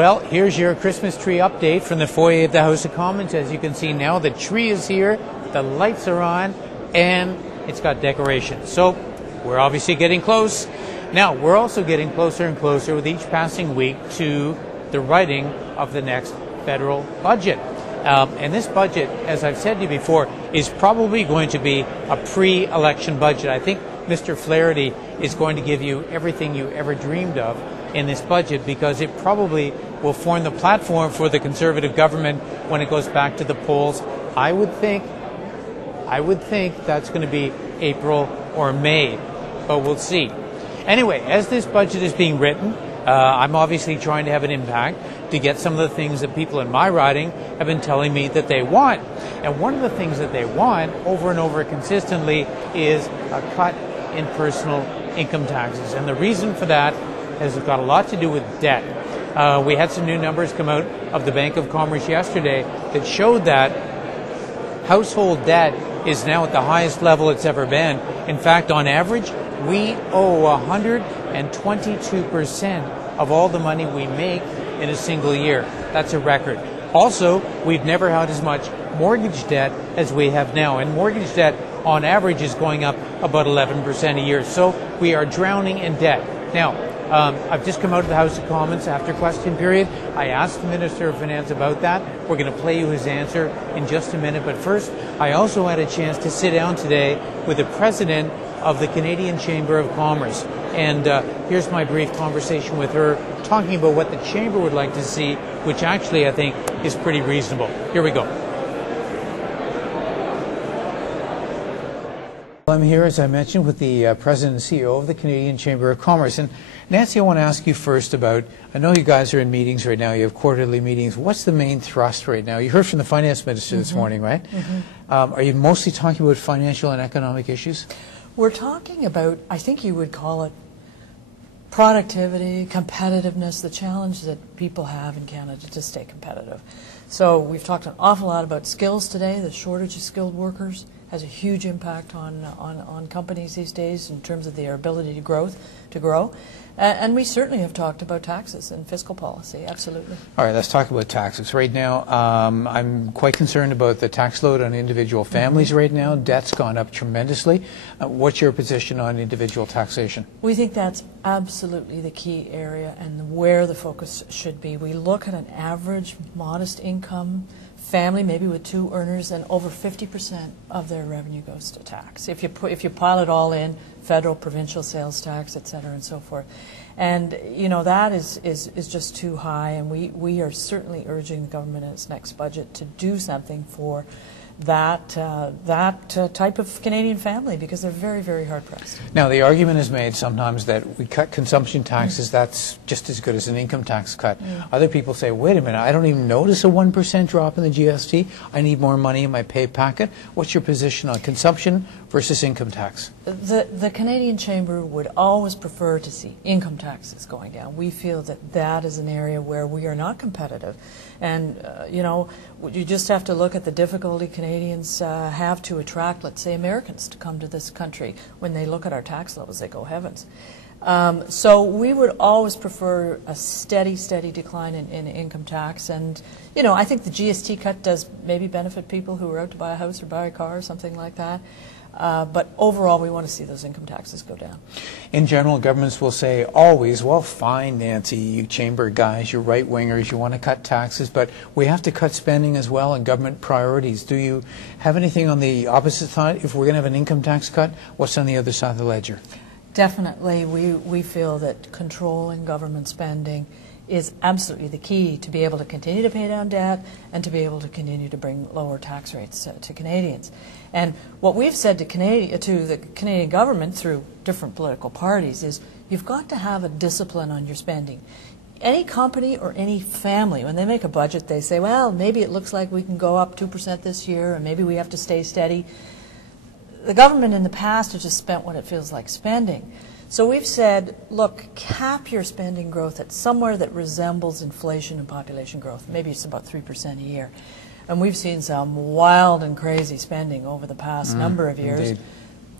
Well, here's your Christmas tree update from the foyer of the House of Commons. As you can see now, the tree is here, the lights are on, and it's got decorations. So we're obviously getting close. Now, we're also getting closer and closer with each passing week to the writing of the next federal budget. And this budget, as I've said to you before, is probably going to be a pre-election budget. I think Mr. Flaherty is going to give you everything you ever dreamed of in this budget, because it probably will form the platform for the Conservative government when it goes back to the polls. I would think that's going to be April or May, but we'll see. Anyway, as this budget is being written, I'm obviously trying to have an impact to get some of the things that people in my riding have been telling me that they want. And one of the things that they want over and over consistently is a cut in personal income taxes. And the reason for that has got a lot to do with debt. We had some new numbers come out of the Bank of Commerce yesterday that showed that household debt is now at the highest level it's ever been. In fact, on average, we owe 122% of all the money we make in a single year. That's a record. Also, we've never had as much mortgage debt as we have now. And mortgage debt, on average, is going up about 11% a year. So we are drowning in debt. Now, I've just come out of the House of Commons after question period. I asked the Minister of Finance about that. We're going to play you his answer in just a minute. But first, I also had a chance to sit down today with the President of the Canadian Chamber of Commerce. And here's my brief conversation with her, talking about what the Chamber would like to see, which actually I think is pretty reasonable. Here we go. I'm here, as I mentioned, with the President and CEO of the Canadian Chamber of Commerce. And Nancy, I want to ask you first about, I know you guys are in meetings right now, you have quarterly meetings. What's the main thrust right now? You heard from the Finance Minister this morning, right? Are you mostly talking about financial and economic issues? We're talking about, I think you would call it, productivity, competitiveness, the challenge that people have in Canada to stay competitive. So we've talked an awful lot about skills today. The shortage of skilled workers has a huge impact on companies these days in terms of their ability to grow. And we certainly have talked about taxes and fiscal policy, absolutely. All right, let's talk about taxes. Right now, I'm quite concerned about the tax load on individual families right now. Debt's gone up tremendously. What's your position on individual taxation? We think that's absolutely the key area and where the focus should be. We look at an average modest income family, maybe with two earners, and over 50% of their revenue goes to tax. If you pile it all in, federal, provincial sales tax, et cetera, and so forth. And, you know, that is just too high, and we are certainly urging the government in its next budget to do something for that type of Canadian family, because they're very, very hard pressed. Now, the argument is made sometimes that we cut consumption taxes, that's just as good as an income tax cut. Other people say, wait a minute, I don't even notice a 1% drop in the GST. I need more money in my pay packet. What's your position on consumption versus income tax? The Canadian Chamber would always prefer to see income taxes going down. We feel that that is an area where we are not competitive. And, you know, you just have to look at the difficulty Canadians have to attract, let's say, Americans to come to this country. When they look at our tax levels, they go, heavens. So we would always prefer a steady decline in income tax. And, you know, I think the GST cut does maybe benefit people who are out to buy a house or buy a car or something like that. But overall, we want to see those income taxes go down. In general, governments will say always, well, fine, Nancy, you chamber guys, you right-wingers, you want to cut taxes, but we have to cut spending as well and government priorities. Do you have anything on the opposite side? If we're going to have an income tax cut, what's on the other side of the ledger? Definitely. We feel that controlling government spending is absolutely the key to be able to continue to pay down debt and to be able to continue to bring lower tax rates to Canadians. And what we've said to the Canadian government through different political parties is you've got to have a discipline on your spending. Any company or any family, when they make a budget, they say, well, maybe it looks like we can go up 2% this year, and maybe we have to stay steady. The government in the past has just spent what it feels like spending. So we've said, look, cap your spending growth at somewhere that resembles inflation and population growth. Maybe it's about 3% a year. And we've seen some wild and crazy spending over the past number of years. Indeed.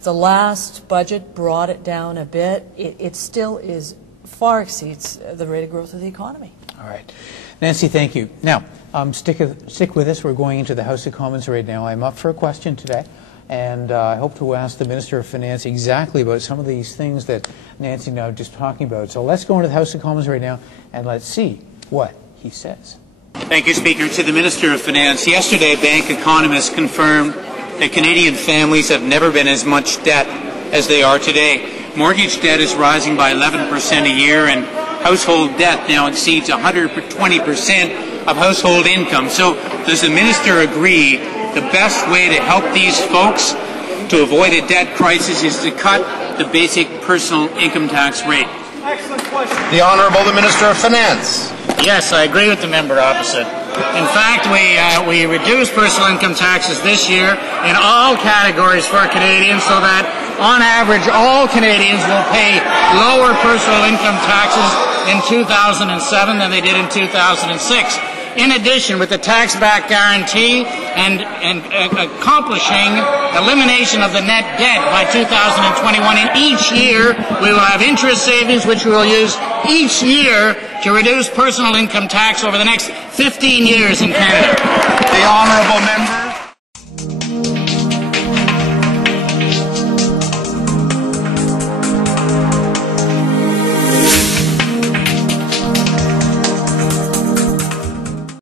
The last budget brought it down a bit. It still far exceeds the rate of growth of the economy. All right. Nancy, thank you. Now, stick with us. We're going into the House of Commons right now. I'm up for a question today, and I hope to ask the Minister of Finance exactly about some of these things that Nancy and I were just talking about. So let's go into the House of Commons right now, and let's see what he says. Thank you, Speaker. To the Minister of Finance, yesterday bank economists confirmed that Canadian families have never been as much debt as they are today. Mortgage debt is rising by 11% a year, and household debt now exceeds 120% of household income. So does the Minister agree the best way to help these folks to avoid a debt crisis is to cut the basic personal income tax rate? Excellent question. The Honourable the Minister of Finance. Yes, I agree with the member opposite. In fact, we reduced personal income taxes this year in all categories for Canadians so that, on average, all Canadians will pay lower personal income taxes in 2007 than they did in 2006. In addition, with the tax-back guarantee and accomplishing elimination of the net debt by 2021, in each year we will have interest savings which we will use each year to reduce personal income tax over the next 15 years in Canada. The Honourable Member.